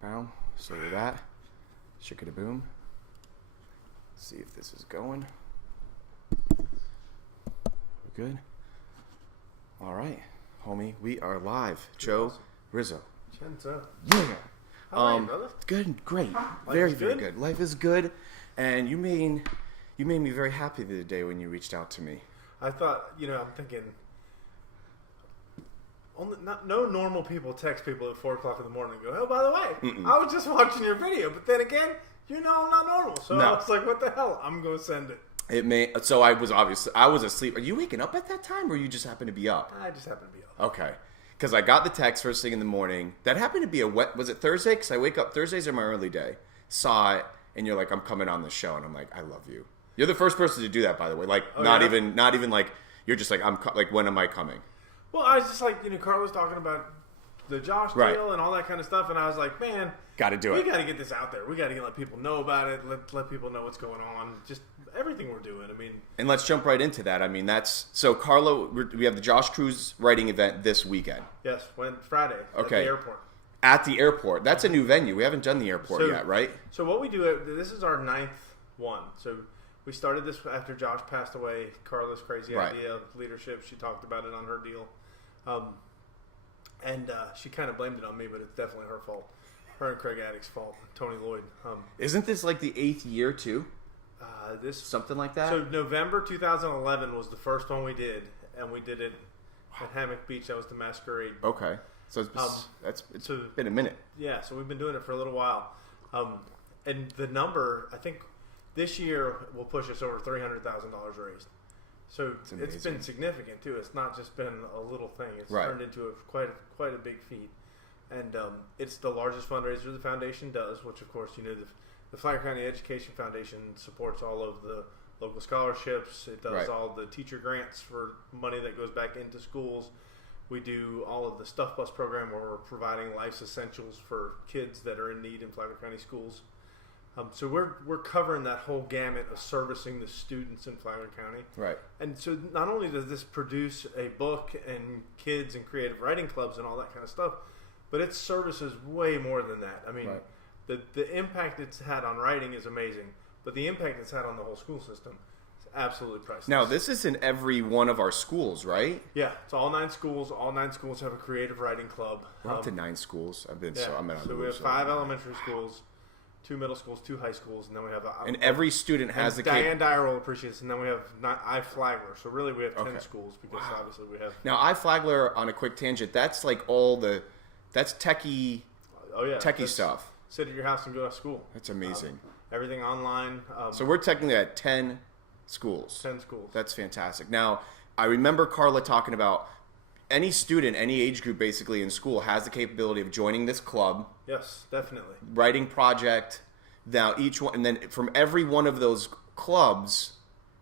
Pound. So with that, chickadee-boom. See if this is going. We're good. All right, homie, we are live. Joe, awesome. Rizzo. Chenzo. Yeah. How are you, brother? Good, great. Life Very, is very good? good. Life is good. And you made me very happy the other day when you reached out to me. I thought, I'm thinking, no normal people text people at 4 o'clock in the morning and go, oh, by the way, I was just watching your video. But then again, I'm not normal. So No. I was like, what the hell? I'm going to send it. So I was asleep. Are you waking up at that time or you just happen to be up? I just happen to be up. Okay. Because I got the text first thing in the morning. That happened to be was it Thursday? Because I wake up, Thursdays are my early day. Saw it, and you're like, I'm coming on the show. And I'm like, I love you. You're the first person to do that, by the way. Like, not even like, you're just like, when am I coming? Well, I was just like, Carl was talking about the Josh deal and all that kind of stuff. And I was like, man, got to do we it. got to get this out there. We got to let people know about it. Let people know what's going on. Just everything we're doing. And let's jump right into that. So Carlo, we have the Josh Cruz writing event this weekend. Yes, Friday at the airport. At the airport. That's a new venue. We haven't done the airport yet, right? So what we do, this is our 9th one. So we started this after Josh passed away. Carla's crazy idea of leadership. She talked about it on her deal. And she kind of blamed it on me, but it's definitely her fault. Her and Craig Attick's fault. Tony Lloyd. Isn't this like the 8th year too? Something like that? So November 2011 was the first one we did, and we did it at Hammock Beach. That was the Masquerade. Okay. So it's been a minute. Yeah, so we've been doing it for a little while. And the number, I think this year will push us over $300,000 raised. So it's been significant too. It's not just been a little thing. It's turned into quite a big feat. And it's the largest fundraiser the foundation does, which of course, the Flagler County Education Foundation supports all of the local scholarships. It does all the teacher grants for money that goes back into schools. We do all of the Stuff Bus program where we're providing life's essentials for kids that are in need in Flagler County schools. So we're covering that whole gamut of servicing the students in Flagler County. Right. And so not only does this produce a book and kids and creative writing clubs and all that kind of stuff, but it services way more than that. The impact it's had on writing is amazing, but the impact it's had on the whole school system is absolutely priceless. Now, this is in every one of our schools, right? Yeah, it's all 9 schools. All 9 schools have a creative writing club. We're up to 9 schools. I'm so we have 5 elementary schools, 2 middle schools, 2 high schools, and then we have and every student has the Diane Dyer will appreciate this, and then we have Flagler. So really, we have 10 schools because obviously we have now Flagler. On a quick tangent, that's like that's techie. Oh yeah, techie stuff. Sit at your house and go to school. That's amazing. Everything online. So we're technically at 10 schools. 10 schools. That's fantastic. Now, I remember Carla talking about any student, any age group basically in school has the capability of joining this club. Yes, definitely. Writing project. Now, each one, and then from every one of those clubs,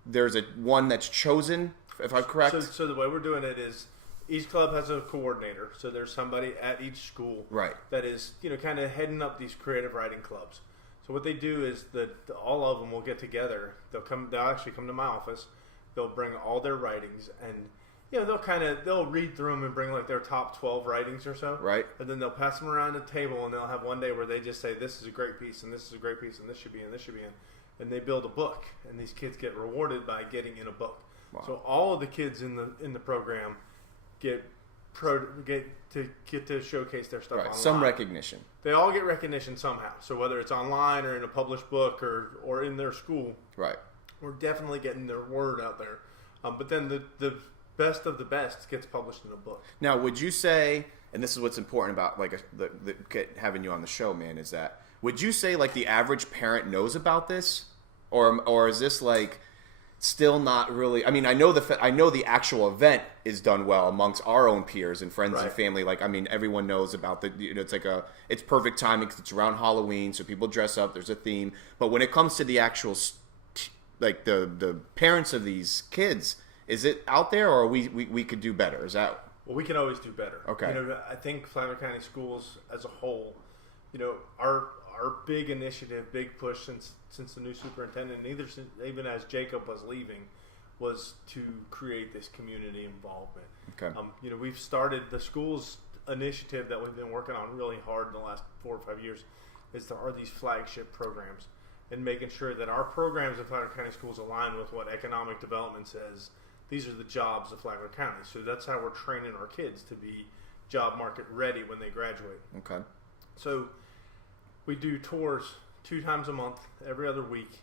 there's one that's chosen, if I'm correct. So the way we're doing it is each club has a coordinator. So there's somebody at each school that is, kind of heading up these creative writing clubs. So what they do is that all of them will get together. They'll actually come to my office. They'll bring all their writings and they'll read through them and bring like their top 12 writings or so. Right. And then they'll pass them around the table and they'll have one day where they just say, this is a great piece and this is a great piece and this should be in, this should be in. And they build a book and these kids get rewarded by getting in a book. Wow. So all of the kids in the program get to showcase their stuff online. Some recognition. They all get recognition somehow. So whether it's online or in a published book or in their school, we're definitely getting their word out there. But then the best of the best gets published in a book. Now, would you say, and this is what's important about having you on the show, man, is that would you say like the average parent knows about this, or is this like still not really? I mean, I know the actual event is done well amongst our own peers and friends and family. Like, I mean, everyone knows about it's perfect timing because it's around Halloween, so people dress up. There's a theme, but when it comes to the actual the parents of these kids. Is it out there, or we could do better? Is that? Well, we can always do better. Okay. I think Flagler County schools as a whole, our big initiative, big push since the new superintendent, even as Jacob was leaving, was to create this community involvement. Okay. We've started the schools initiative that we've been working on really hard in the last 4 or 5 years are these flagship programs, and making sure that our programs in Flagler County Schools align with what economic development says. These are the jobs of Flagler County. So that's how we're training our kids to be job market ready when they graduate. Okay. So we do tours 2 times a month, every other week,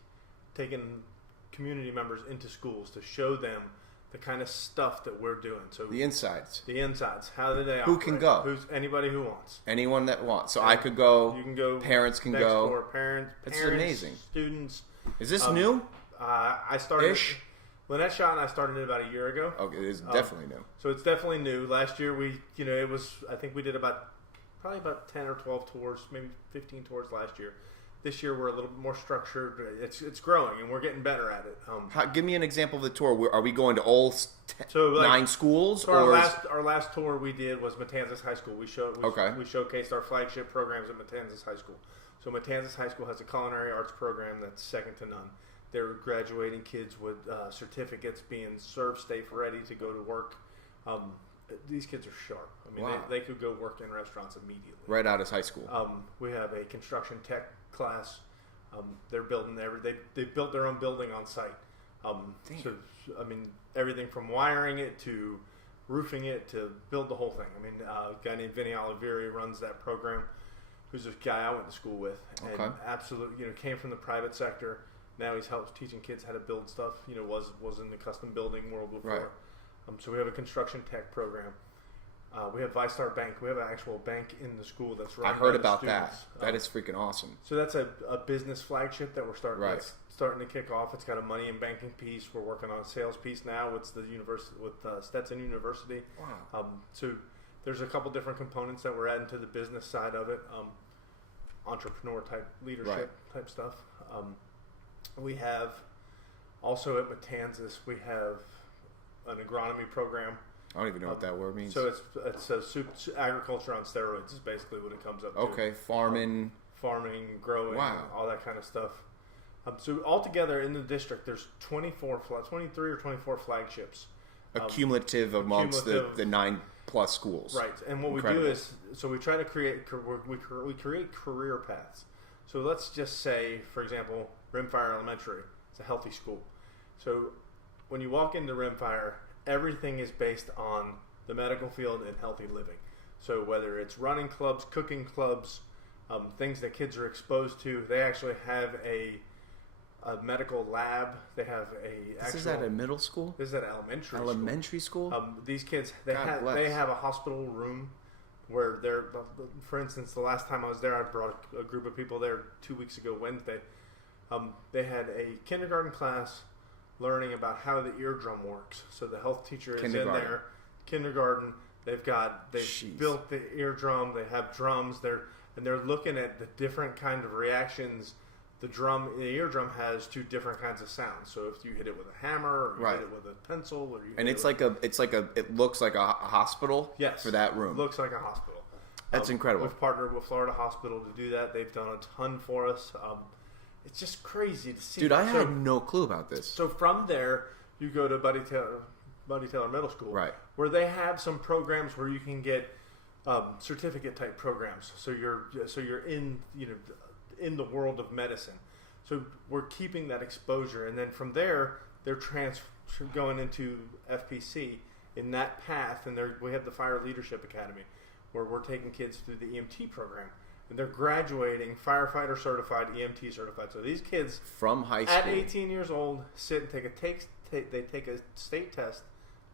taking community members into schools to show them the kind of stuff that we're doing. So the insides. How do they operate? Who can go? Anybody who wants. Anyone that wants. So I could go. You can go. Parents can next go. Door. Parents. It's amazing. Students. Is this new? I started. Ish? Lynette Shaw and I started it about a year ago. Okay, it is definitely new. So it's definitely new. Last year it was. I think we did probably about 10 or 12 tours, maybe 15 tours last year. This year we're a little bit more structured. It's growing and we're getting better at it. Give me an example of the tour. Are we going to all 9 schools? So our last tour we did was Matanzas High School. We showcased our flagship programs at Matanzas High School. So Matanzas High School has a culinary arts program that's second to none. They're graduating kids with certificates, being serve safe, ready to go to work. These kids are sharp. I mean, wow. they could go work in restaurants immediately. Right out of high school. We have a construction tech class. They're building they built their own building on site. So I mean, everything from wiring it to roofing it to build the whole thing. I mean, a guy named Vinny Olivieri runs that program, who's a guy I went to school with, and absolutely, came from the private sector. Now he's teaching kids how to build stuff. Was in the custom building world before. Right. So we have a construction tech program. We have ViStar Bank. We have an actual bank in the school that's run. I heard about that. That is freaking awesome. So that's a business flagship that we're starting to kick off. It's got a money and banking piece. We're working on a sales piece now with the university, with Stetson University. Wow. So there's a couple different components that we're adding to the business side of it. Entrepreneur type leadership type stuff. We have also at Matanzas we have an agronomy program. I don't even know what that word means. So it's agriculture on steroids is basically what it comes up to. Okay, farming, growing, all that kind of stuff. So altogether in the district, there's 23 or 24 flagships. Cumulative amongst the 9+ schools. Right, and what we do is, so we try to create career paths. So let's just say, for example, Rimfire Elementary. It's a healthy school. So when you walk into Rimfire, everything is based on the medical field and healthy living. So whether it's running clubs, cooking clubs, things that kids are exposed to, they actually have a medical lab. They have This is at a middle school? This is at elementary school? These kids, they have a hospital room where they're, for instance, the last time I was there, I brought a group of people there 2 weeks ago Wednesday. They had a kindergarten class learning about how the eardrum works. So the health teacher is in there. Kindergarten. They've built the eardrum. They have drums. They're looking at the different kind of reactions. The eardrum has 2 different kinds of sounds. So if you hit it with a hammer, or you hit it with a pencil, or it looks like a hospital. Yes, for that room. It looks like a hospital. That's incredible. We've partnered with Florida Hospital to do that. They've done a ton for us. It's just crazy to see. Dude, I had no clue about this. So from there, you go to Buddy Taylor Middle School, right, where they have some programs where you can get certificate type programs. So you're in in the world of medicine. So we're keeping that exposure, and then from there they're going into FPC in that path, and we have the Fire Leadership Academy, where we're taking kids through the EMT program. And they're graduating firefighter certified, EMT certified. So these kids from high school at 18 years old sit and they take a state test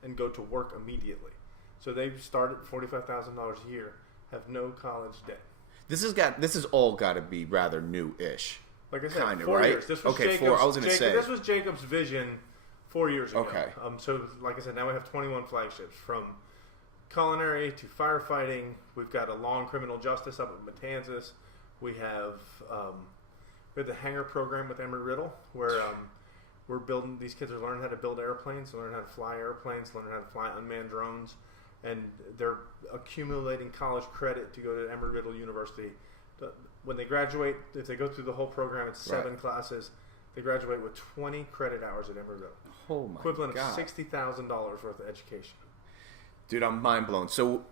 and go to work immediately. So they start at $45,000 a year, have no college debt. This has all got to be rather new-ish. Like I said, kind of, 4 right? years. This was this was Jacob's vision 4 years ago. Okay. So like I said, now we have 21 flagships from culinary to firefighting. We've got a law and criminal justice up at Matanzas. We have the hangar program with Embry-Riddle, where we're building. These kids are learning how to build airplanes, learning how to fly airplanes, learning how to fly unmanned drones, and they're accumulating college credit to go to Embry-Riddle University. When they graduate, if they go through the whole program, it's 7 classes. They graduate with 20 credit hours at Embry-Riddle. Oh my equivalent God. of $60,000 worth of education. Dude, I'm mind blown. So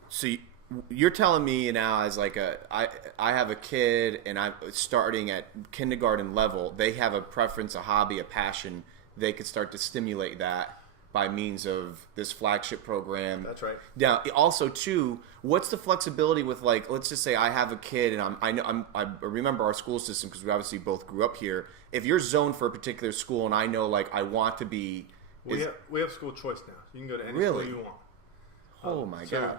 you're telling me now as like I have a kid and I'm starting at kindergarten level. They have a preference, a hobby, a passion. They could start to stimulate that by means of this flagship program. That's right. Now, also too, what's the flexibility with, like, let's just say I have a kid and I remember our school system because we obviously both grew up here. If you're zoned for a particular school and I know like I want to be, we have school choice now. You can go to any really? school you want. Oh my God.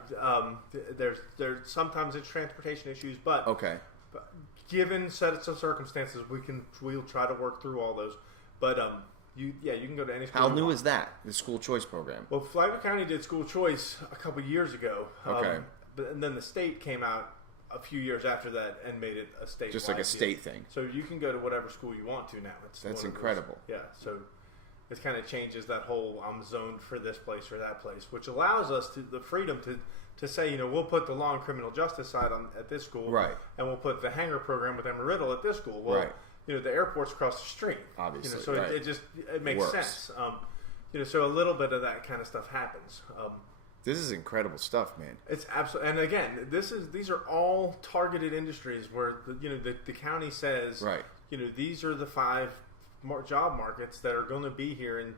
There's sometimes it's transportation issues, but okay. Given sets of circumstances, we'll try to work through all those. But you can go to any school. How new is that, the school choice program? Well, Flagler County did school choice a couple years ago. Okay. And then the state came out a few years after that and made it a state. Just like a state thing. So you can go to whatever school you want to now. That's incredible. Yeah. So it kind of changes that whole I'm zoned for this place or that place, which allows us the freedom to say, we'll put the law and criminal justice side at this school, right? And we'll put the hanger program with Embry-Riddle at this school. Well, right. The airport's across the street, obviously. So right. it makes sense. So a little bit of that kind of stuff happens. This is incredible stuff, man. It's absolutely, and again, these are all targeted industries where the county says, right. These are the 5 job markets that are going to be here in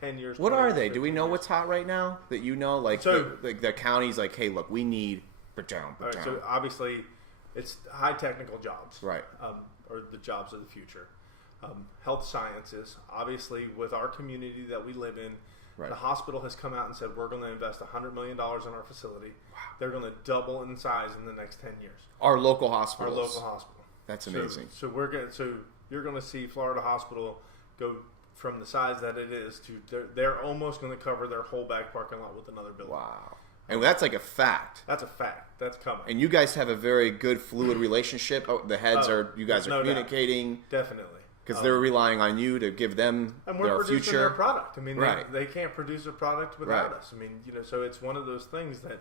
10 years. What are they? Do we know what's hot right now? That like the county's like, hey, look, we need down. Right, so obviously, it's high technical jobs, right? Or the jobs of the future. Health sciences, obviously, with our community that we live in. Right. The hospital has come out and said we're going to invest $100 million in our facility. Wow. They're going to double in size in the next 10 years. Our local hospital. That's amazing. So you're going to see Florida Hospital go from the size that it is to they're almost going to cover their whole back parking lot with another building. Wow. And that's like a fact. That's a fact. That's coming. And you guys have a very good fluid relationship. The heads you guys are communicating. Doubt. Definitely. Because they're relying on you to give them and we're their producing future. Their product. I mean, right. they can't produce a product without us. I mean, so it's one of those things that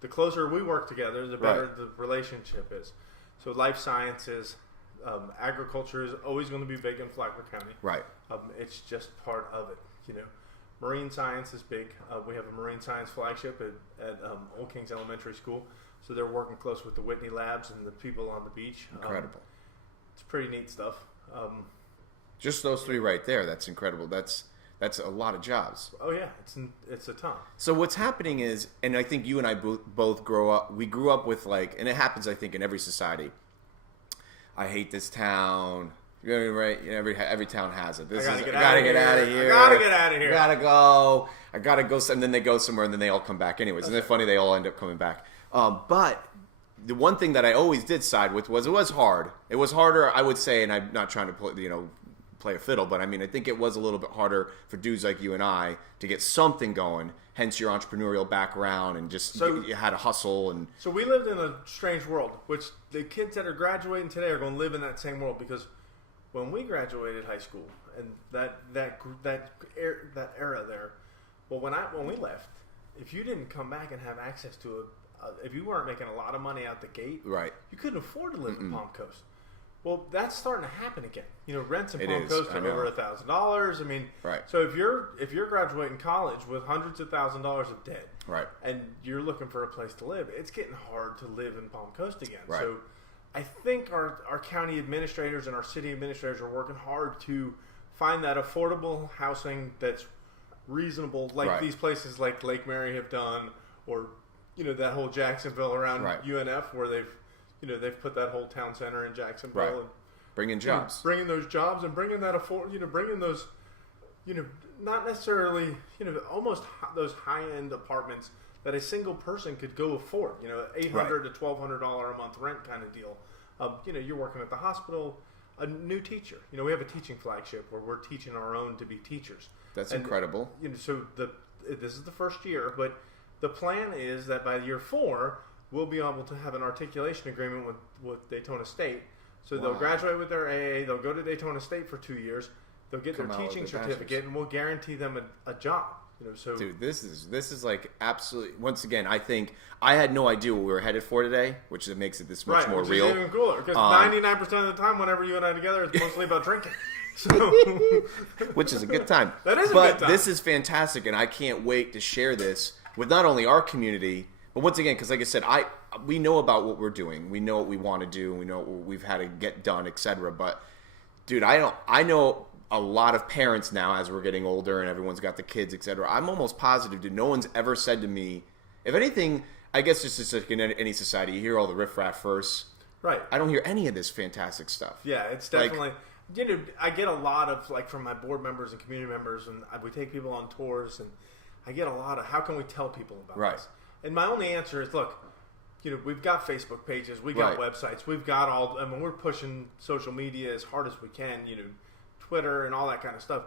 the closer we work together, the better the relationship is. So life sciences, agriculture is always going to be big in Flagler County. Right. It's just part of it. Marine science is big. We have a marine science flagship at Old Kings Elementary School. So they're working close with the Whitney Labs and the people on the beach. Incredible. It's pretty neat stuff. Just those 3 right there. That's incredible. That's a lot of jobs. Oh yeah, it's a ton. So what's happening is, and I think you and I both we grew up with and it happens I think in every society. I hate this town. Right? Every town has it. I gotta get out of here. Gotta go. I gotta go. And then they go somewhere, and then they all come back anyways. Isn't it funny? They all end up coming back. But the one thing that I always did side with was it was hard. It was harder, I would say, and I'm not trying to play a fiddle, but I mean, I think it was a little bit harder for dudes like you and I to get something going, hence your entrepreneurial background and just you had to hustle. And so we lived in a strange world, which the kids that are graduating today are going to live in that same world, because when we graduated high school and that era there, well, when we left, if you didn't come back and have access to if you weren't making a lot of money out the gate, right, you couldn't afford to live in Palm Coast. Well, that's starting to happen again. Rents in Palm Coast are over $1,000. I mean, right. So if you're graduating college with hundreds of thousands of dollars of debt, right, and you're looking for a place to live, it's getting hard to live in Palm Coast again. Right. So I think our county administrators and our city administrators are working hard to find that affordable housing that's reasonable, like these places like Lake Mary have done, or that whole Jacksonville around UNF where they've put that whole town center in Jacksonville, and bringing jobs, bringing those jobs, and bringing that bringing those, not necessarily, almost those high end apartments that a single person could go afford. $800 to $1,200 a month rent kind of deal. You're working at the hospital, a new teacher. We have a teaching flagship where we're teaching our own to be teachers. That's incredible. So this is the first year, but the plan is that by year 4, we'll be able to have an articulation agreement with Daytona State. So they'll graduate with their AA, they'll go to Daytona State for 2 years, they'll get their teaching certificate, and we'll guarantee them a job. Dude, this is like absolutely. Once again, I think I had no idea what we were headed for today, which makes it this much more real. Which is even cooler, because 99% of the time, whenever you and I are together, it's mostly about drinking. So, which is a good time. That is a good time. But this is fantastic, and I can't wait to share this with not only our community, But once again, because like I said, we know about what we're doing. We know what we want to do. We know what we've had to get done, etc. But dude, I know a lot of parents now as we're getting older and everyone's got the kids, etc. I'm almost positive, dude, no one's ever said to me, if anything, I guess just like in any society, you hear all the riffraff first. Right. I don't hear any of this fantastic stuff. Yeah, it's definitely. I get a lot of from my board members and community members, and we take people on tours, and I get a lot of how can we tell people about this? And my only answer is, look, we've got Facebook pages, we got websites, we've got all. I mean, we're pushing social media as hard as we can, Twitter and all that kind of stuff.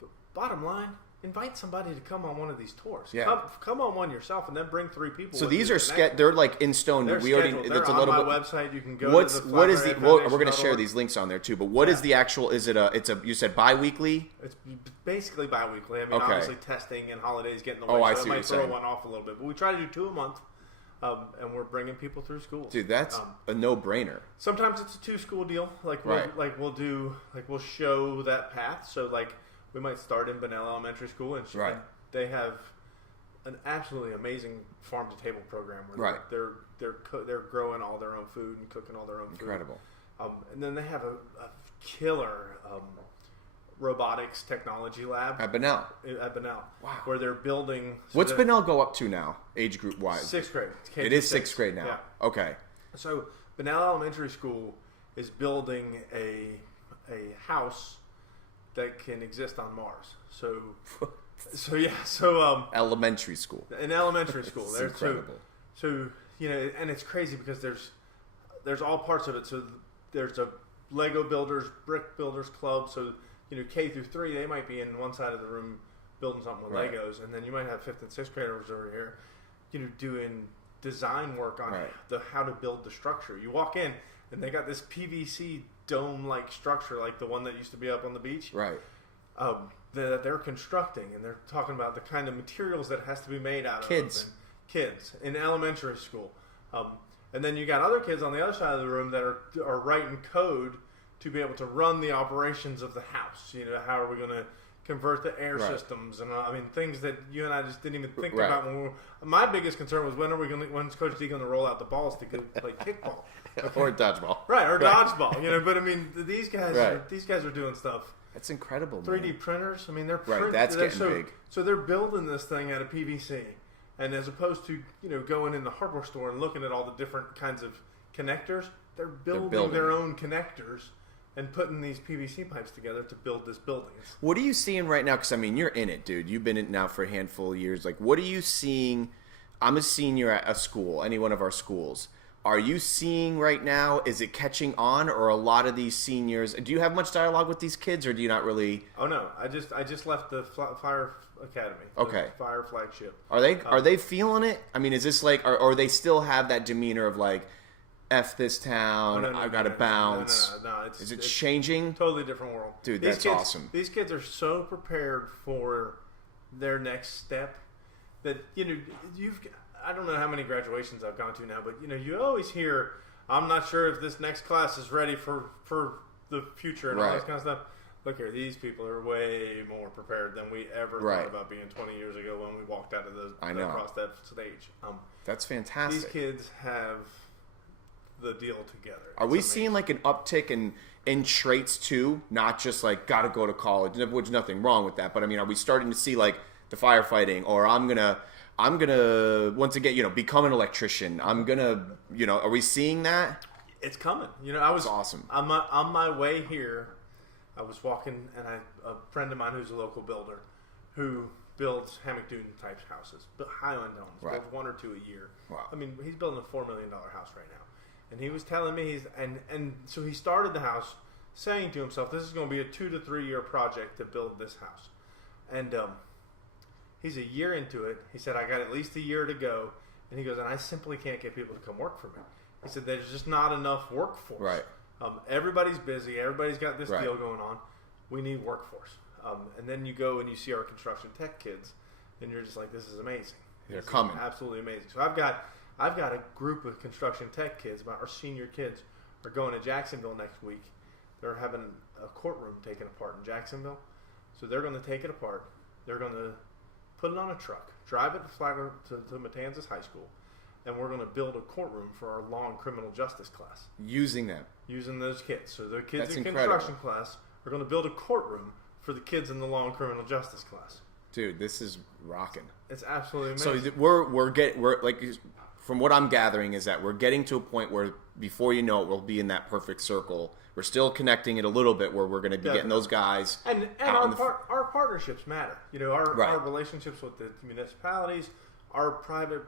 But bottom line, invite somebody to come on one of these tours. Yeah. Come on one yourself, and then bring 3 people. So these are they're like in stone. They're scheduled. They're on my website. You can go. What is the? We're going to share these links on there too. But what is the actual? Is it you said bi-weekly? It's basically bi-weekly. I mean, obviously testing and holidays get in the way. Oh, I so see. It might throw one off a little bit, but we try to do 2 a month. And we're bringing people through schools. Dude, that's a no-brainer. Sometimes it's a 2-school deal. We'll show that path. So we might start in Bunnell Elementary School, and they have an absolutely amazing farm to table program where they're growing all their own food and cooking all their own food. Incredible. And then they have a killer robotics technology lab at Bunnell. Wow. Where they're building. What's Bunnell go up to now, age group wise? 6th grade. It is 6th grade now. Yeah. Okay. So Bunnell Elementary School is building a house that can exist on Mars. So elementary school. An elementary school. That's incredible. So and it's crazy because there's all parts of it. So there's a Lego builders, brick builders club. So K through 3, they might be in one side of the room building something with Legos, and then you might have 5th and 6th graders over here, doing design work on how to build the structure. You walk in, and they got this PVC dome-like structure, like the one that used to be up on the beach. Right. That they're constructing, and they're talking about the kind of materials that it has to be made out of. Kids in elementary school. And then you got other kids on the other side of the room that are writing code to be able to run the operations of the house. How are we going to convert the air systems and things that you and I just didn't even think about. My biggest concern was when's Coach D going to roll out the balls to play kickball or dodgeball, dodgeball. But these guys are doing stuff. That's incredible. 3D printers. They're printing. That's getting big. So they're building this thing out of PVC, and as opposed to going in the hardware store and looking at all the different kinds of connectors, they're building their own connectors and putting these PVC pipes together to build this building. What are you seeing right now? Because, you're in it, dude. You've been in it now for a handful of years. What are you seeing? I'm a senior at a school, any one of our schools. Are you seeing right now, is it catching on, or a lot of these seniors, do you have much dialogue with these kids, or do you not really? Oh, no. I just left the Fire Academy. Okay. Fire flagship. Are they feeling it? Is this or they still have that demeanor of F this town, I've got to bounce. No. Is it changing? Totally different world. Dude, that's awesome. These kids are so prepared for their next step that, I don't know how many graduations I've gone to now, but, you always hear, I'm not sure if this next class is ready for the future and all this kind of stuff. Look here, these people are way more prepared than we ever thought about being 20 years ago when we walked out of across that stage. That's fantastic. These kids have the deal together. Are we seeing an uptick in traits too? Not just gotta go to college, which nothing wrong with that. But are we starting to see the firefighting, or I'm gonna once again become an electrician? I'm gonna are we seeing that? It's coming. I was awesome. On my way here, I was walking, and a friend of mine who's a local builder who builds hammock dune type houses, but Highland homes, builds 1 or 2 a year. Wow. He's building a $4 million house right now. And he was telling me so he started the house saying to himself, this is going to be a 2 to 3 year project to build this house. And he's a year into it. He said, I got at least a year to go. And he goes, and I simply can't get people to come work for me. He said, there's just not enough workforce. Right. Everybody's busy. Everybody's got this deal going on. We need workforce. And then you go and you see our construction tech kids, and you're just like, this is amazing. They're coming. Absolutely amazing. So I've got a group of construction tech kids. Our senior kids are going to Jacksonville next week. They're having a courtroom taken apart in Jacksonville. So they're going to take it apart. They're going to put it on a truck, drive it to Flagler to Matanzas High School. and we're going to build a courtroom for our law and criminal justice class. Using those kids. So the kids That's in incredible. construction class are going to build a courtroom for the kids in the law and criminal justice class. Dude, this is rocking. It's absolutely amazing. So we're like, from what I'm gathering is that we're getting to a point where before you know it, we'll be in that perfect circle. We're still connecting it a little bit where we're going to be getting those guys. And our partnerships matter. You know, our relationships with the municipalities, our private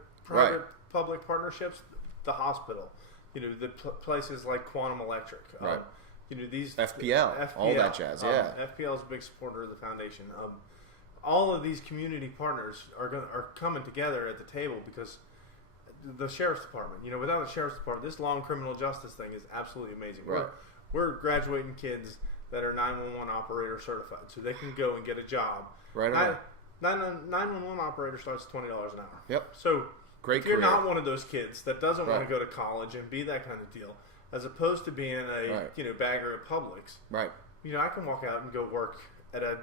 public partnerships, the hospital, you know, the places like Quantum Electric. Right. You know, these FPL, all that jazz, yeah. FPL is a big supporter of the foundation. All of these community partners are coming together at the table because the sheriff's department. You know, without the sheriff's department, this law and criminal justice thing is absolutely amazing. Right. We're graduating kids that are 911 operator certified, so they can go and get a job. Right away. 911 operator starts $20 an hour. Yep. So great if you're career. not one of those kids that doesn't want to go to college and be that kind of deal, as opposed to being a bagger at Publix, right? You know, I can walk out and go work at a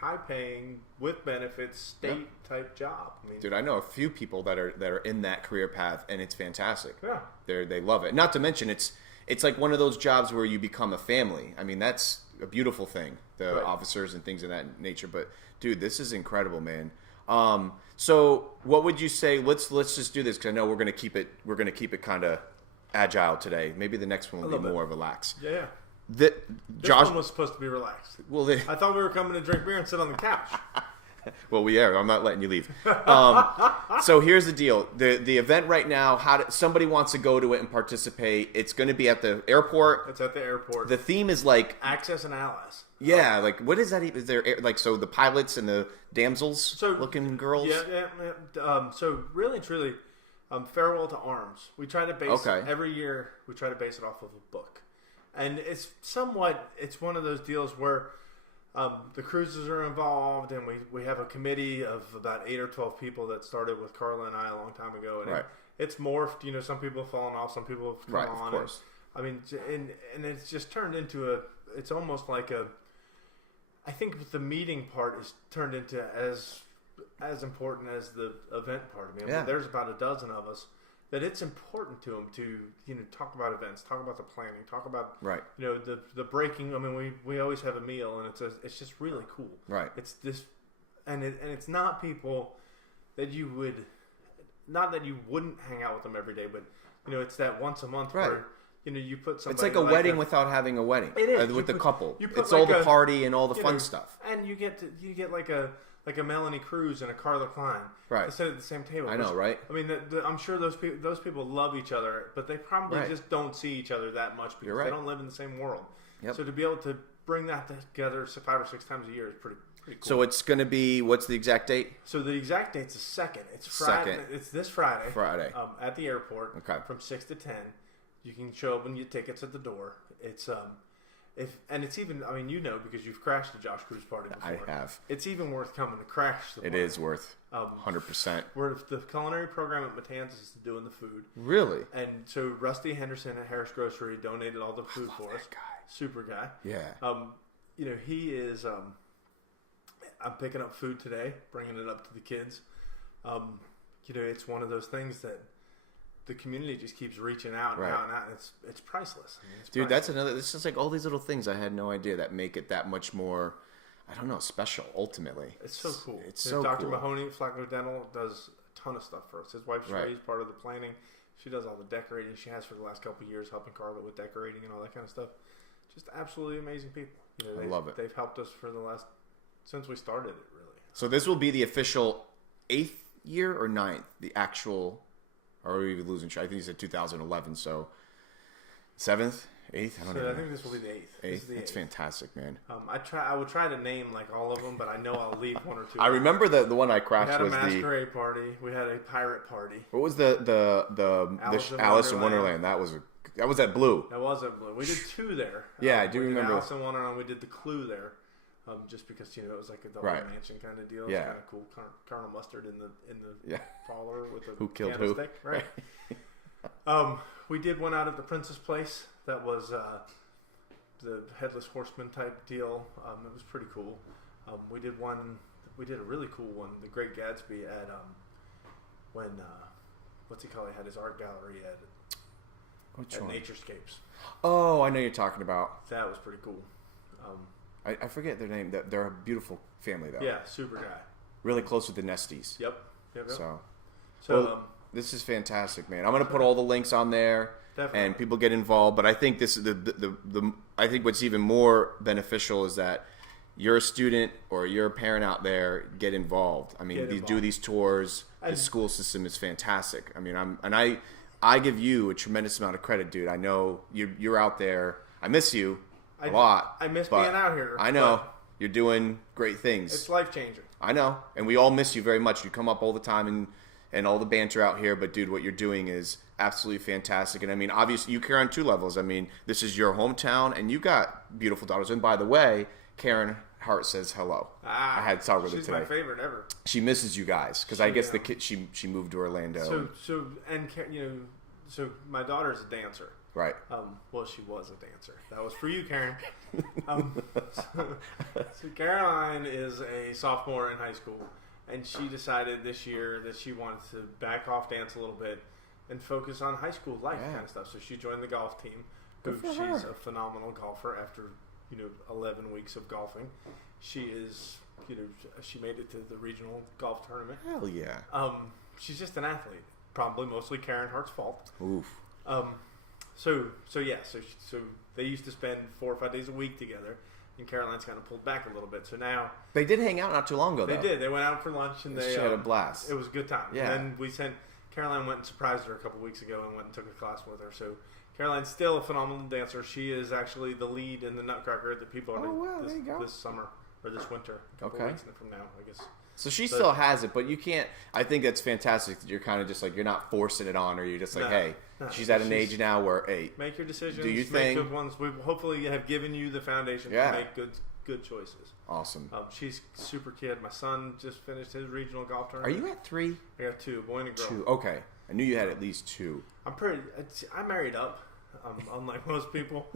high paying with benefits state type job. I mean, dude, I know a few people that are in that career path, and it's fantastic. Yeah, they love it. Not to mention it's like one of those jobs where you become a family. I mean, that's a beautiful thing. The officers and things of that nature. But dude, this is incredible, man. So what would you say? Let's just do this because I know we're gonna keep it kind of agile today. Maybe the next one will be more relaxed. Yeah. This one was supposed to be relaxed. Well, I thought we were coming to drink beer and sit on the couch. Well, we are. I'm not letting you leave. So here's the deal: the event right now. Somebody wants to go to it and participate? It's going to be at the airport. It's at the airport. The theme is like Access and Allies. Yeah, like what is that? Is there like so the pilots and the damsels looking girls? Yeah. So really, truly, Farewell to Arms. We try to base every year. We try to base it off of a book, and it's one of those deals where. The cruises are involved, and we have a committee of about 8 or 12 people that started with Carla and I a long time ago, and it's morphed. You know, some people have fallen off, some people have come on. Of course. I mean, and it's just turned into it's almost like I think the meeting part is turned into as important as the event part. I mean, there's about a dozen of us. That it's important to them to talk about events, talk about the planning, talk about the breaking. I mean, we always have a meal, and it's just really cool. Right. It's this, and it's not people that you wouldn't hang out with them every day, but it's that once a month where you put somebody. It's like a wedding without having a wedding. It is with the couple. It's like all the party and all the fun stuff. And you get like a Melanie Cruz and a Carla Klein, right? Sit at the same table. I know, right? I mean, I'm sure those people love each other, but they probably just don't see each other that much because they don't live in the same world. Yep. So to be able to bring that together 5 or 6 times a year is pretty cool. So it's going to be what's the exact date? So the exact date's the 2nd. It's Friday. It's this Friday. Friday. At the airport. Okay. From 6 to 10. You can show up and get tickets at the door. It's it's even, I mean, because you've crashed the Josh Cruz party before. I have. It's even worth coming to crash the party. It is worth 100%. We're the culinary program at Matanzas is doing the food. Really? And so Rusty Henderson at Harris Grocery donated all the food for us. That guy. Super guy. Yeah. He is, I'm picking up food today, bringing it up to the kids. It's one of those things that the community just keeps reaching out and out and out. And it's priceless. I mean, dude, that's another. It's just like all these little things I had no idea that make it that much more. I don't know, special. Ultimately, it's so cool. It's so Dr. cool. Mahoney, Flagler Dental, does a ton of stuff for us. His wife Sherry's part of the planning. She does all the decorating. She has for the last couple of years, helping Carla with decorating and all that kind of stuff. Just absolutely amazing people. I love it. They've helped us for since we started it, really. So this will be the official 8th year or 9th? The actual. Or are we losing track? I think you said 2011, so 7th, 8th? I think this will be the 8th. 8th? That's fantastic, man. I would try to name like all of them, but I know I'll leave one or two. I remember the one I crashed was We had a masquerade party. We had a pirate party. What was the Alice in Wonderland? That was at Blue. That was at Blue. We did 2 there. Yeah, I do remember. Alice in Wonderland. We did the Clue there. Just because it was like a double mansion kind of deal. It was kind of cool. Colonel Mustard in the parlor with the who killed piano who? Stick, right? We did one out at the Princess Place. That was the Headless Horseman type deal. It was pretty cool. We did a really cool one, The Great Gatsby, at when what's he called? He had his art gallery at Which one? Naturescapes. Oh, I know you're talking about. That was pretty cool. I forget their name. They're a beautiful family, though. Yeah, super guy. Really close with the Nesties. Yep. So well, this is fantastic, man. I'm going to put all the links on there, definitely. and people get involved. But I think this is the I think what's even more beneficial is that you're a student or you're a parent out there, get involved. I mean, do these tours. The school system is fantastic. I mean, I give you a tremendous amount of credit, dude. I know you're out there. I miss you a lot. I miss being out here. I know you're doing great things. It's life changing. I know, and we all miss you very much. You come up all the time and all the banter out here, but dude, what you're doing is absolutely fantastic. And I mean, obviously, you care on two levels. I mean, this is your hometown, and you got beautiful daughters. And by the way, Karen Hart says hello. I had to talk with her today. She's my favorite ever. She misses you guys because I guess the kid she moved to Orlando. So my daughter's a dancer. Right. Well, she was a dancer. That was for you, Karen. So Caroline is a sophomore in high school, and she decided this year that she wanted to back off dance a little bit and focus on high school life kind of stuff. So she joined the golf team. She's a phenomenal golfer after 11 weeks of golfing. She is she made it to the regional golf tournament. Hell yeah. She's just an athlete. Probably mostly Karen Hart's fault. Oof. So they used to spend 4 or 5 days a week together, and Caroline's kind of pulled back a little bit. So now they did hang out not too long ago. They did. They went out for lunch and they had a blast. It was a good time. Yeah. And then Caroline went and surprised her a couple weeks ago and went and took a class with her. So Caroline's still a phenomenal dancer. She is actually the lead in the Nutcracker at the Peabody this summer or this winter. A couple weeks from now, I guess. So she still has it, but you can't. I think that's fantastic that you're kind of just like, you're not forcing it on her. You're just like, she's at an age now where, hey, make your decisions. Do your make thing. Good ones. We hopefully have given you the foundation to make good choices. Awesome. She's a super kid. My son just finished his regional golf tournament. Are you at 3? I got 2, a boy and a girl. 2. Okay, I knew you had at least 2. I'm married up. Unlike most people,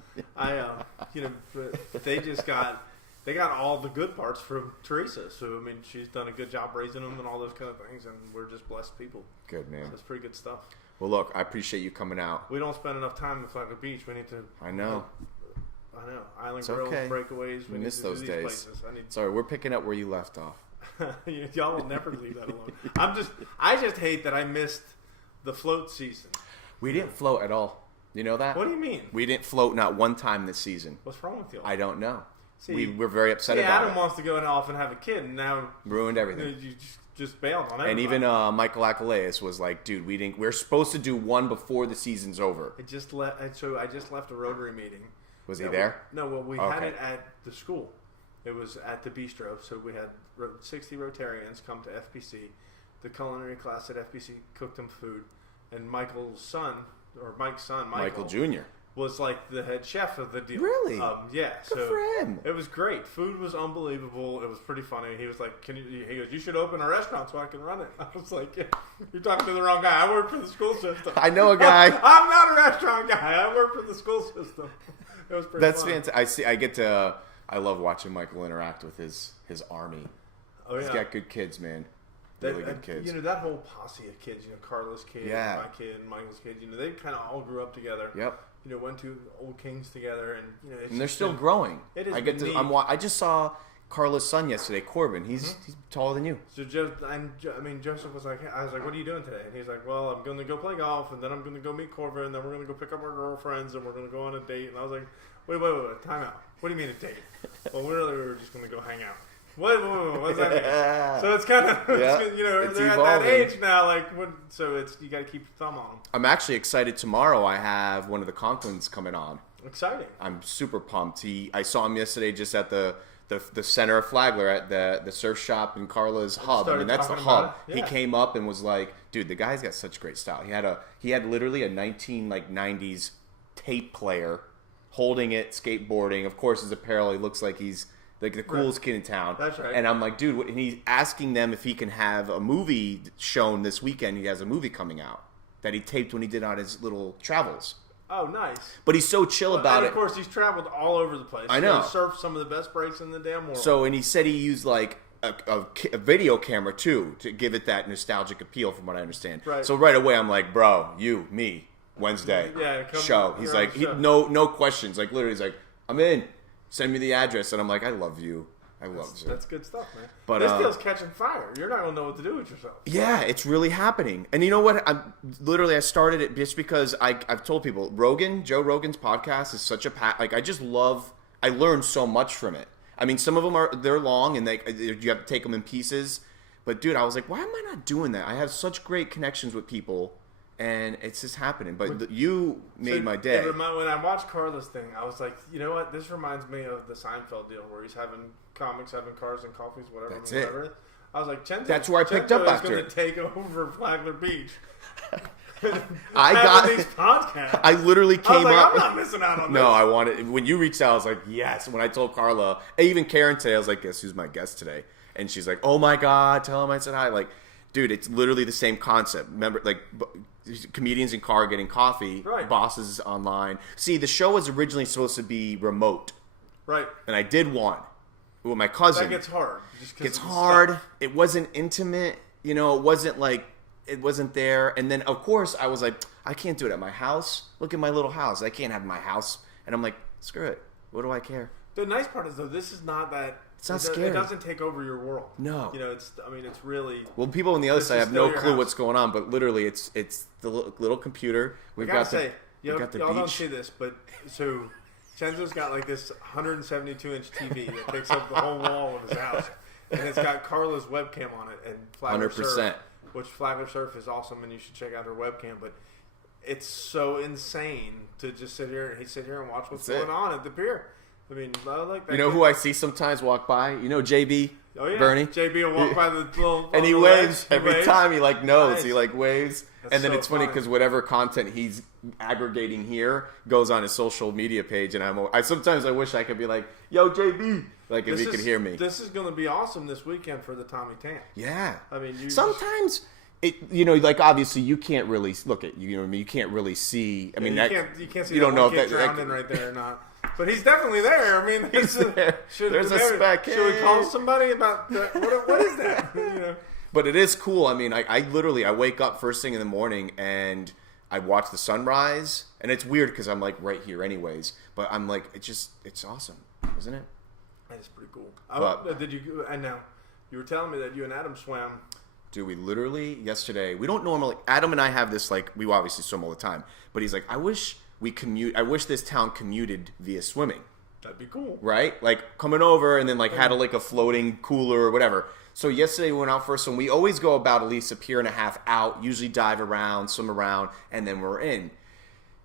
they got all the good parts from Teresa. So, I mean, she's done a good job raising them and all those kind of things, and we're just blessed people. Good, man. So it's pretty good stuff. Well, look, I appreciate you coming out. We don't spend enough time at Flagler Beach. We need to... I know. Island Grill, breakaways. We miss those days. Places. Sorry, we're picking up where you left off. Y'all will never leave that alone. I just hate that I missed the float season. We didn't float at all. You know that? What do you mean? We didn't float not one time this season. What's wrong with you? I don't know. See, we're very upset about Adam wants to go off and have a kid, and now ruined everything. You just bailed on everybody. And even Michael Akalais was like, "Dude, we're supposed to do one before the season's over." I just left a Rotary meeting. Was he there? No, well, we had it at the school. It was at the bistro, so we had 60 Rotarians come to FPC. The culinary class at FPC cooked them food, and Mike's son, Michael Jr., was like the head chef of the deal. Really? Yeah. Good for him. It was great. Food was unbelievable. It was pretty funny. He was like, he goes, you should open a restaurant so I can run it. I was like, yeah, you're talking to the wrong guy. I work for the school system. I know a guy. I'm not a restaurant guy. I work for the school system. It was pretty That's fantastic. I love watching Michael interact with his army. Oh, yeah. He's got good kids, man. Really good kids. That whole posse of kids, Carla's kid, my kid, and Michael's kid, they kind of all grew up together. Yep. Went to Old Kings together, and and they're still growing. It is. I just saw Carla's son yesterday, Corbin. He's taller than you. So Joseph was like, I was like, what are you doing today? And he's like, well, I'm going to go play golf, and then I'm going to go meet Corbin, and then we're going to go pick up our girlfriends, and we're going to go on a date. And I was like, wait, time out. What do you mean a date? Well, we were just going to go hang out. What does that mean? So it's kind of, they're at that age now. You got to keep your thumb on them. I'm actually excited. Tomorrow I have one of the Conklins coming on. Exciting. I'm super pumped. I saw him yesterday just at the center of Flagler at the surf shop in Carla's hub. I mean, that's the hub. Yeah. He came up and was like, dude, the guy's got such great style. He had literally a 90s tape player holding it, skateboarding. Of course, his apparel, he looks like he's like the coolest kid in town. That's right. And I'm like, dude, and he's asking them if he can have a movie shown this weekend. He has a movie coming out that he taped when he did on his little travels. Oh, nice. But he's so chill about it. And, of course, he's traveled all over the place. I know. He surfed some of the best breaks in the damn world. So, and he said he used, a video camera too to give it that nostalgic appeal, from what I understand. Right. So right away I'm like, bro, me, Wednesday, show. He's like, no questions. Like literally, he's like, I'm in. Send me the address, and I'm like, I love you. That's good stuff, man. But this deal's catching fire. You're not gonna know what to do with yourself. Yeah, it's really happening. And you know what? I started it just because I've told people Joe Rogan's podcast is such a I learned so much from it. I mean, some of them they're long and you have to take them in pieces. But dude, I was like, why am I not doing that? I have such great connections with people, and it's just happening. But you made my day. When I watched Carla's thing, I was like, you know what? This reminds me of the Seinfeld deal where he's having comics, having cars and coffees, whatever. That's it. I was like, Chenzo. That's where I picked up after. Going to take over Flagler Beach. These podcasts. I literally came up. I'm not missing out on this. No, I wanted. When you reached out, I was like, yes. When I told Carla, and even Karen today, I was like, guess who's my guest today? And she's like, oh my god, tell him I said hi. Like, dude, it's literally the same concept. Remember, like, comedians in car getting coffee, right. Bosses online. See, the show was originally supposed to be remote, right? And I did one with my cousin. That gets hard. It's hard. It wasn't intimate. You know, it wasn't there. And then, of course, I was like, I can't do it at my house. Look at my little house. I can't have my house. And I'm like, screw it. What do I care? The nice part is, though, this is not that. It's not scary. It doesn't take over your world. No. You know, it's really. Well, people on the other side have no clue what's going on, but literally, it's the little computer. Y'all don't see this, but so Chenzo's got like this 172-inch TV that takes up the whole wall of his house, and it's got Carla's webcam on it and Flagler 100%. Surf, which Flagler Surf is awesome, and you should check out her webcam. But it's so insane to just sit here and watch what's going on at the pier. I mean, I like that. You know who I see sometimes walk by? You know JB? Oh, yeah. Bernie? JB will walk by the little... And he waves every time. He, like, knows. Nice. He, like, waves. That's and then so it's funny because whatever content he's aggregating here goes on his social media page. And sometimes I wish I could be like, yo, JB. Like, if he could hear me. This is going to be awesome this weekend for the Tommy Tan. Yeah. I mean, sometimes... like obviously you can't really look at you know what I mean. You can't really see. I mean, you can't see. You don't know if that's drowning right there or not. But he's definitely there. I mean, he's there. There's a speck. Should we call somebody about what is that? You know. But it is cool. I mean, I literally wake up first thing in the morning and I watch the sunrise, and it's weird because I'm like right here anyways. But I'm like, it's awesome, isn't it? That is pretty cool. And now you were telling me that you and Adam swam. Dude, we literally, yesterday, we don't normally, Adam and I have this, like, we obviously swim all the time, but he's like, I wish this town commuted via swimming. That'd be cool. Right? Like, coming over and then, like, had a floating cooler or whatever. So yesterday we went out first, and we always go about at least a pier and a half out, usually dive around, swim around, and then we're in.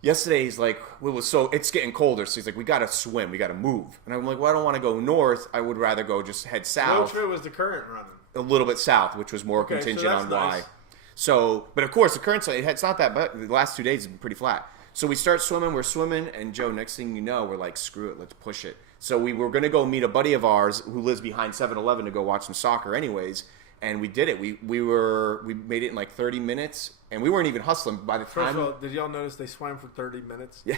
Yesterday he's like, it's getting colder, so he's like, we gotta swim, we gotta move. And I'm like, well, I don't want to go north, I would rather go just head south. Which way was the current running? A little bit south, which was more contingent on why. So, but of course, the current's it's not that bad. The last 2 days have been pretty flat. So we start swimming, we're swimming, and Joe, next thing you know, we're like, screw it, let's push it. So we were going to go meet a buddy of ours who lives behind 7-Eleven to go watch some soccer anyways, and we did it. We made it in like 30 minutes, and we weren't even hustling by the time. First of all, did y'all notice they swam for 30 minutes? Yeah.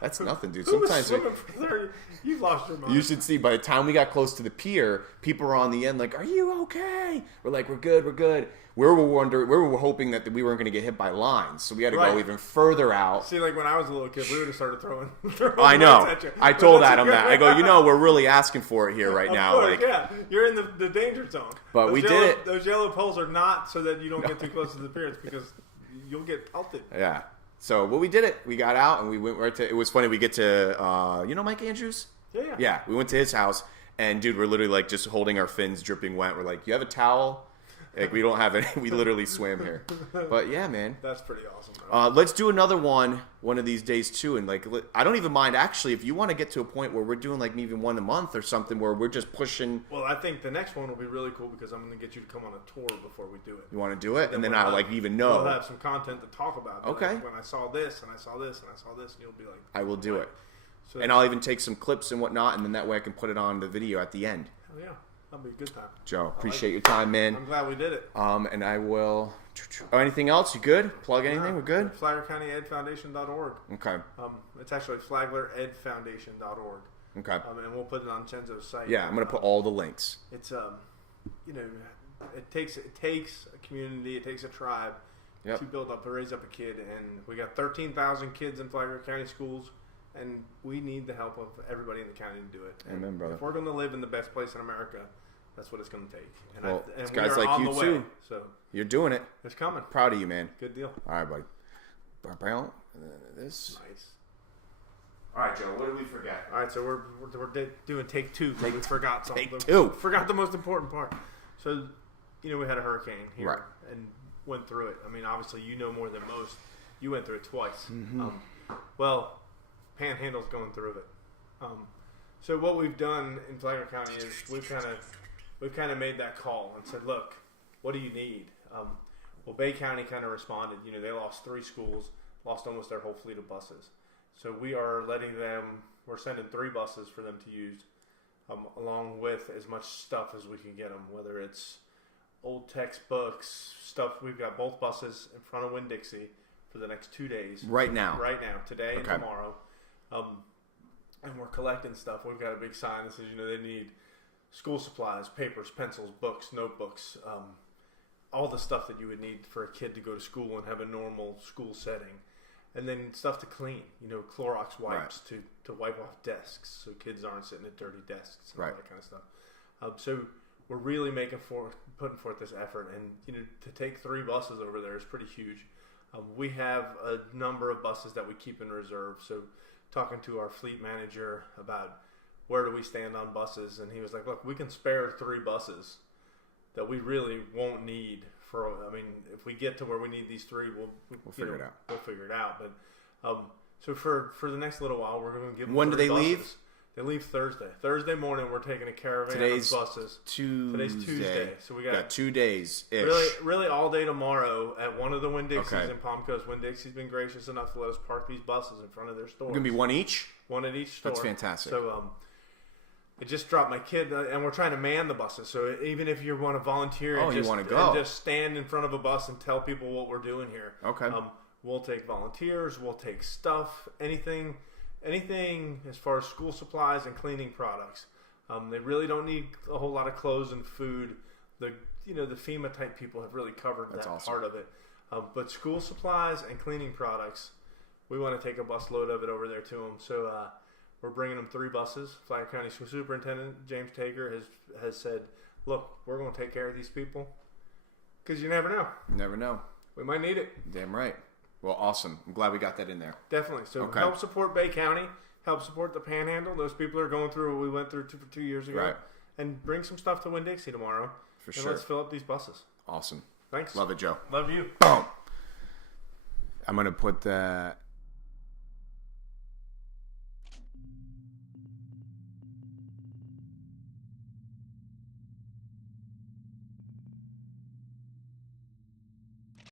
That's nothing, dude. Who was swimming for 30? You've lost your mind. You should see, by the time we got close to the pier, people were on the end like, are you okay? We're like, we're good. We were hoping that we weren't going to get hit by lines, so we had to go even further out. See, like when I was a little kid, we would have started throwing I know. At you. I told Adam that. I go, we're really asking for it here right now. Course, yeah, you're in the danger zone. But we did it. Those yellow poles are not so that you don't get too close to the pier. It's because you'll get pelted. Yeah. So, but we did it. We got out and we went right to. It was funny. We get to, Mike Andrews. Yeah. Yeah. We went to his house, and dude, we're literally like just holding our fins, dripping wet. We're like, you have a towel? Like, we don't have any. We literally swam here. But yeah, man. That's pretty awesome. Let's do another one of these days too. And like, I don't even mind actually if you want to get to a point where we're doing like maybe one a month or something where we're just pushing. Well, I think the next one will be really cool because I'm going to get you to come on a tour before we do it. You want to do it, and then I'll like even know. We'll have some content to talk about. Okay. Like, when I saw this and I saw this and I saw this, and you'll be like, I will do it. So, and I'll even take some clips and whatnot, and then that way I can put it on the video at the end. Hell yeah. That'll be a good time. Joe, appreciate your time, man. I'm glad we did it. And I will. Oh, anything else? You good? Plug anything? We're good? FlaglerCountyEdFoundation.org. Okay. It's actually FlaglerEdFoundation.org. Okay. And we'll put it on Chenzo's site. Yeah, I'm gonna put all the links. It's it takes a community, it takes a tribe to build up, to raise up a kid, and we got 13,000 kids in Flagler County schools, and we need the help of everybody in the county to do it. Amen, brother. If we're going to live in the best place in America, that's what it's going to take. And it's we guys are like on you the too. way, so You're doing it. it's coming. Proud of you, man. Good deal. All right, buddy. Brown, this. Nice. All right, Joe. What did we forget? All right, so we're doing take two. We forgot something. Take two. Forgot the most important part. So, we had a hurricane here, right, and went through it. I mean, obviously, you know more than most. You went through it twice. Mm-hmm. Well, Panhandle's going through it. So what we've done in Flagler County is we've kind of made that call and said, look, what do you need? Well, Bay County kind of responded. They lost 3 schools, lost almost their whole fleet of buses. So we're sending 3 buses for them to use, along with as much stuff as we can get them, whether it's old textbooks, stuff. We've got both buses in front of Winn-Dixie for the next 2 days. Right now, today and tomorrow. And we're collecting stuff. We've got a big sign that says, they need school supplies, papers, pencils, books, notebooks, all the stuff that you would need for a kid to go to school and have a normal school setting. And then stuff to clean, Clorox wipes to wipe off desks so kids aren't sitting at dirty desks and all that kind of stuff. So we're really putting forth this effort. And, to take 3 buses over there is pretty huge. We have a number of buses that we keep in reserve. So talking to our fleet manager about where do we stand on buses, and he was like, look, we can spare 3 buses that we really won't need if we get to where we need these 3, we'll figure it out. We'll figure it out. But so for the next little while, we're going to give them when 3 do they buses. leave? They leave Thursday. Thursday morning, we're taking a caravan of buses. Today's Tuesday. So we got 2 days. Really all day tomorrow at one of the Winn-Dixies in Palm Coast. Winn-Dixie's been gracious enough to let us park these buses in front of their stores. Going to be 1 each? 1 at each store. That's fantastic. So it just dropped my kid, and we're trying to man the buses. So even if you want to volunteer and just stand in front of a bus and tell people what we're doing here. Okay. We'll take volunteers. We'll take stuff. Anything as far as school supplies and cleaning products. They really don't need a whole lot of clothes and food. The FEMA type people have really covered that part of it. But school supplies and cleaning products, we want to take a bus load of it over there to them. So we're bringing them 3 buses. Flagler County Superintendent James Tager has said, look, we're going to take care of these people because you never know. Never know. We might need it. Damn right. Well, awesome. I'm glad we got that in there. Definitely. So help support Bay County. Help support the Panhandle. Those people are going through what we went through for 2 years ago. Right. And bring some stuff to Winn-Dixie tomorrow. For sure. And let's fill up these buses. Awesome. Thanks. Love it, Joe. Love you. Boom. I'm going to put that